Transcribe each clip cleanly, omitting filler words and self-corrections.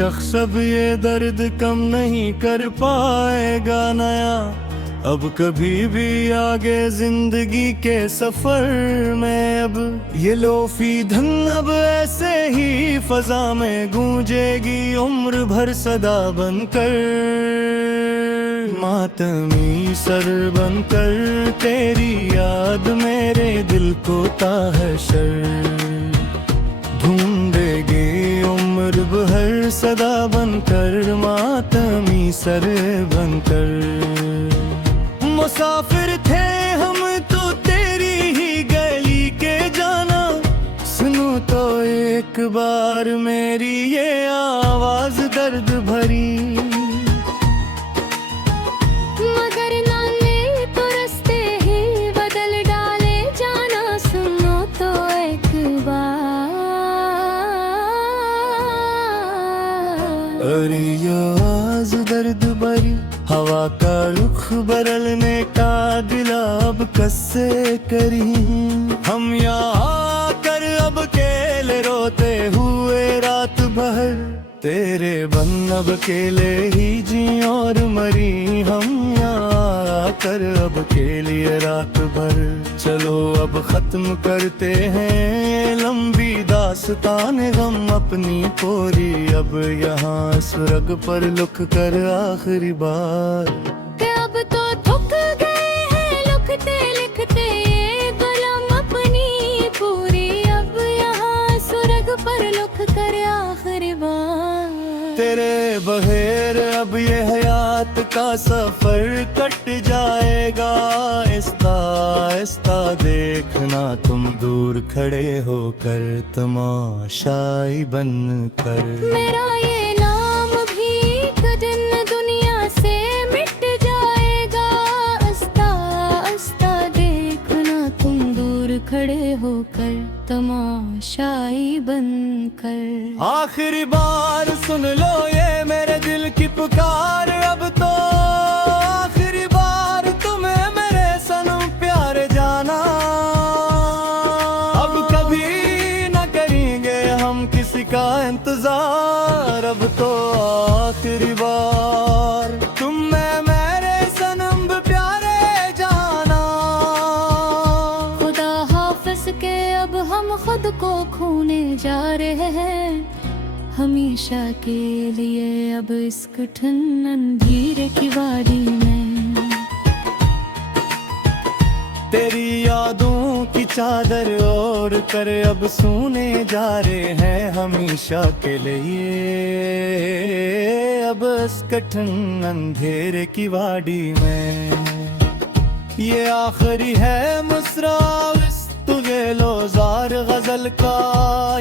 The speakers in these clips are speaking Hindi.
शख्स अब ये दर्द कम नहीं कर पाएगा नया। अब कभी भी आगे जिंदगी के सफर में अब ये लोफी धन अब ऐसे ही फजा में गूंजेगी उम्र भर सदा बनकर। मातमी सर बनकर तेरी याद मेरे दिल को ताहशर ढूंढेगी उम्र भर सदा बनकर। मातमी सर बनकर मुसाफिर थे हम तो तेरी ही गली के जाना। सुनो तो एक बार मेरी ये आवाज दर्द भरी। मगर नाले तो रास्ते ही बदल डाले जाना। सुनो तो एक बार। अरे ये आवाज दर्द भरी हवा का रुख बदलने का गिला अब कससे करी। हम यहाँ कर अब अकेले रोते हुए रात भर तेरे बन अब अकेले ही जी और मरी। हम यहाँ कर अब अकेले रात भर। चलो अब खत्म करते हैं लंबी दास्तान गम अपनी पूरी। अब यहाँ सुरग पर लुक कर आखिरी बार। के अब तो थक गए हैं लिखते लिखते ये कलम अपनी पूरी। अब यहाँ सुरग पर लुक कर आखिरी बार। तेरे बगैर अब ये हयात का सफर कट जाएगा। आहिस्ता आहिस्ता देखना तुम दूर खड़े होकर तमाशाई बनकर। मेरा ये नाम भी एक दिन दुनिया से मिट जाएगा। आहिस्ता आहिस्ता देखना तुम दूर खड़े होकर तमाशाई बनकर। आखिरी बार सुन लो ये मेरे दिल की पुकार। अब तो आखिरी बार तुम्हें मेरे सनम प्यारे जाना। अब कभी न करेंगे हम किसी का इंतजार। अब तो आखिरी बार तुम्हें मेरे सनम प्यारे जाना। खुदा हाफिज के अब हम खुद को खोने जा रहे हैं हमेशा के लिए। अब इस कठिन अंधेरे की वादी में तेरी यादों की चादर ओढ़ कर अब सोने जा रहे हैं हमेशा के लिए। अब इस कठिन अंधेरे की वादी में ये आखिरी है मुस्राविस तुझे लोजार गजल का।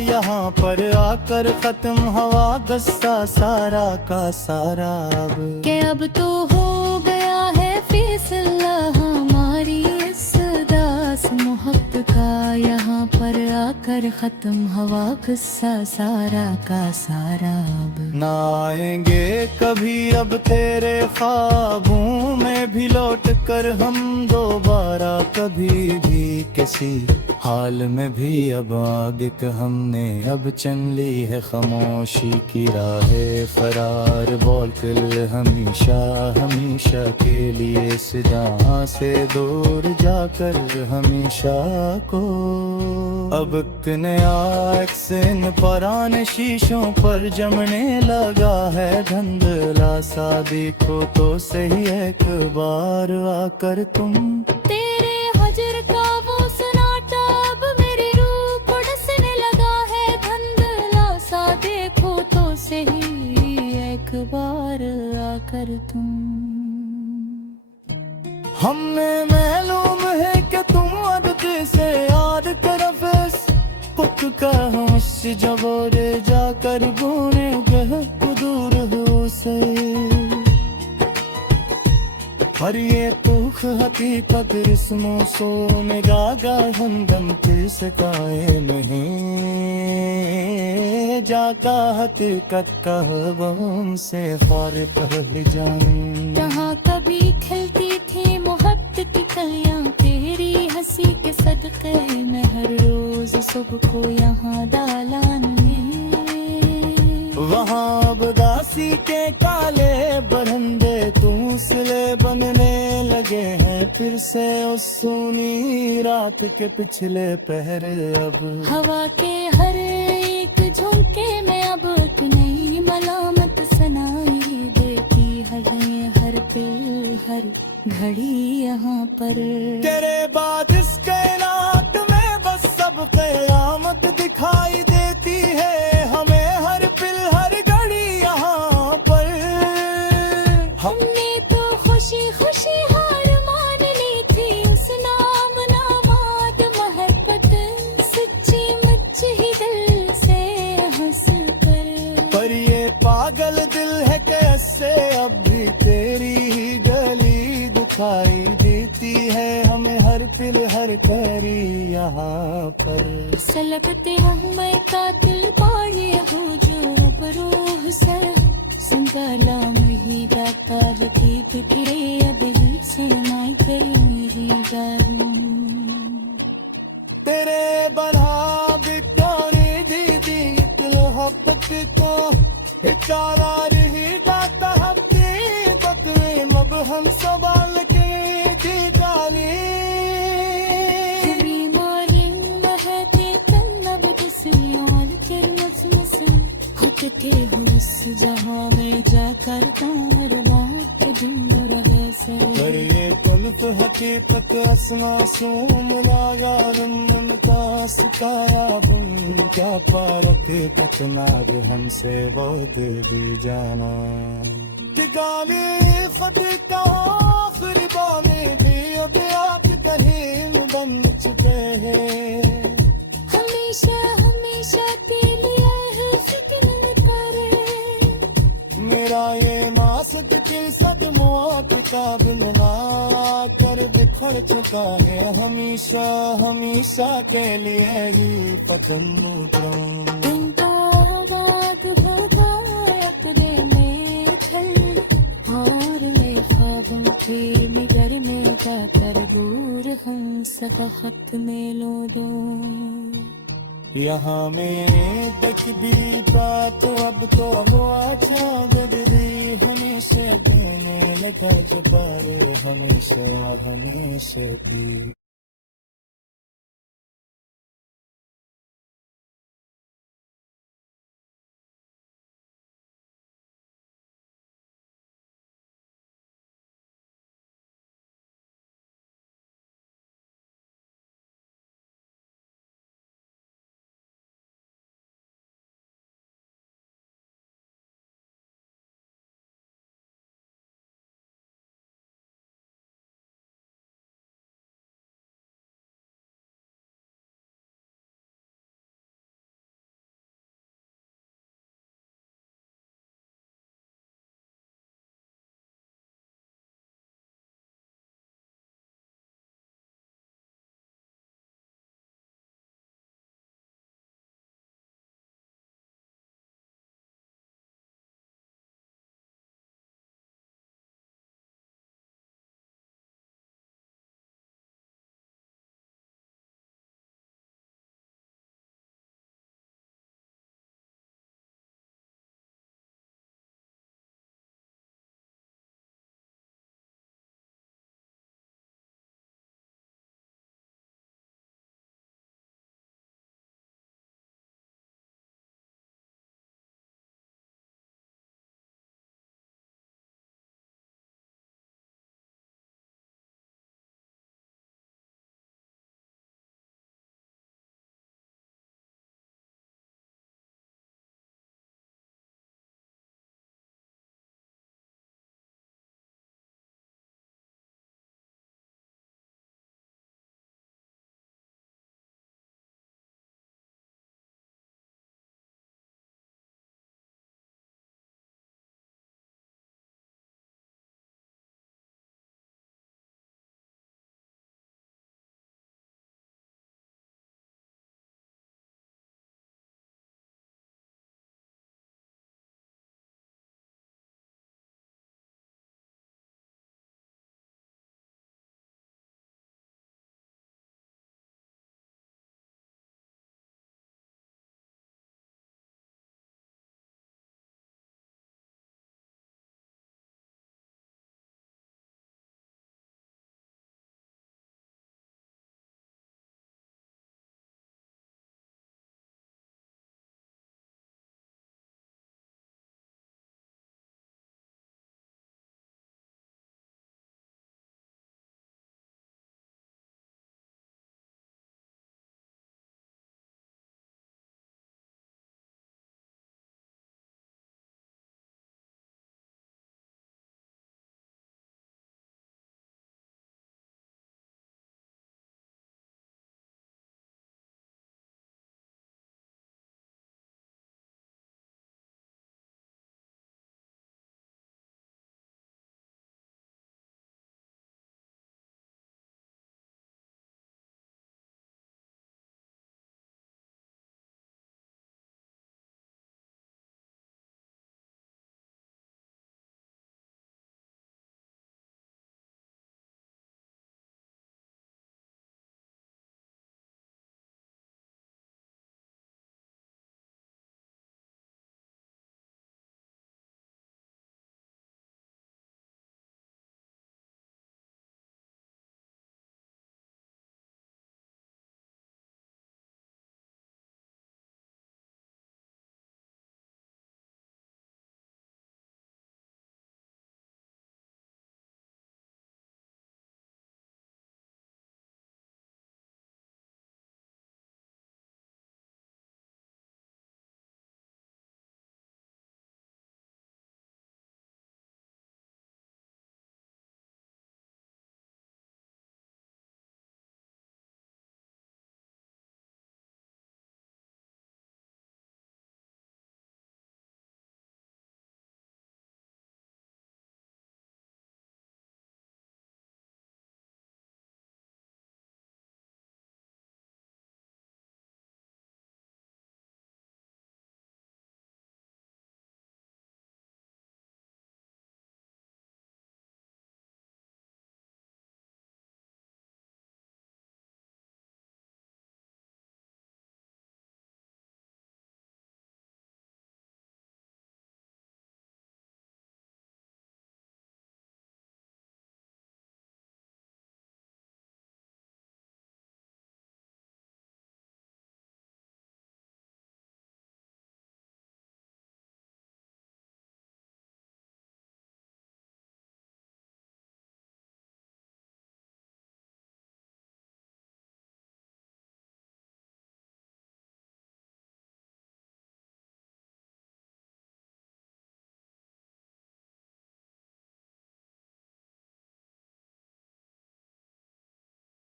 यहाँ पर आकर खत्म हवा गस्सा सारा का सारा। अब के अब तो हो गया है फैसला हमारी इस दास मोहब्बत का। यहाँ पर आकर खत्म हवा गस्सा सारा का सारा। अब ना आएंगे कभी अब तेरे ख्वाबों में भी लौट कर हम दोबारा कभी भी किसी हाल में भी। अब आगे का हमने अब चन ली है खामोशी की राह फरार। बोल कर हमेशा हमेशा के लिए इस जहां से दूर जाकर हमेशा को। अब एक नया एक्शन पुराने शीशों पर जमने लगा है धंधला सा। देखो तो सही एक बार आकर तुम। तेरे हजर का वो सन्नाटा अब मेरी रूह को डसने लगा है धुंधला सा। देखो तो सही एक बार आकर तुम। हमें मालूम है कि तुम अदद से याद तरफ पुत का होश जब और जाकर गुने गह दूर हो से। पर ये तुख हकीकत रिस्मों सो में गागा हमदम किस काए नहीं। जाका हकीकत का बम से खार पहले जाने। जहाँ कभी खिलती थी मोहब्बत की कलियां तेरी हंसी के सदके में हर रोज सुबह को यहाँ दालान में। वहाँ अब उदासी के काले बरंदे दूसरे बनने लगे हैं फिर से उस सूनी रात के पिछले पहरे। अब हवा के हर एक झोंके में अब एक नई मलामत सुनाई देती है हर पल हर घड़ी यहाँ पर। तेरे बाद इस कायनात में बस सब क़यामत दिखाई देती है हमें हर पल हर घड़ी यहाँ पर। हमने तो खुशी खुशी हार मान ली थी उस नाम नामाद मोहब्बत सच्ची मुझ ही दिल से हंस पर ये पागल दिल है कैसे अब भी तेरी ही गली दिखाई देती है हमें हर पल हर घड़ी यहाँ पर। सलबते हमें कातिल पाड़े हो जो बरूह सर संगाला मही गाता रखी टुकड़े अब ही सुनाई करेंगी गारूं। तेरे बढ़ा बिटाने दीदी मोहब्बत को इचारा रही गाता हफ्ते बदले अब हम सवाल के दी गाली। के हुस जहाँ में जाकर बात दिन रहे से। पर ये तुल्फ हकीकत असमासूम लागारन का सुकाया बुन क्या पारके कतनाग हमसे वो भी जाना। ठिकाने फतेह का आखिरी बामे भी अब आप कहीं बन चुके हैं। हमेशा हमेशा तेलिया है फिक्र में पड़े मेरा ये मासद के सदमों किताब मिला कर बिखर चुका है हमेशा हमेशा के लिए ही पतन मुद्राओं। तुमको आबाद होगा अपने में छल और मैं ख्वाबों के निगर में जाकर दूर हम सका खत में लो दो। यहाँ में तक भी बात अब तो वो अच्छा बदली हमेशा देने लगा जो पर हमेशा हमेशा की।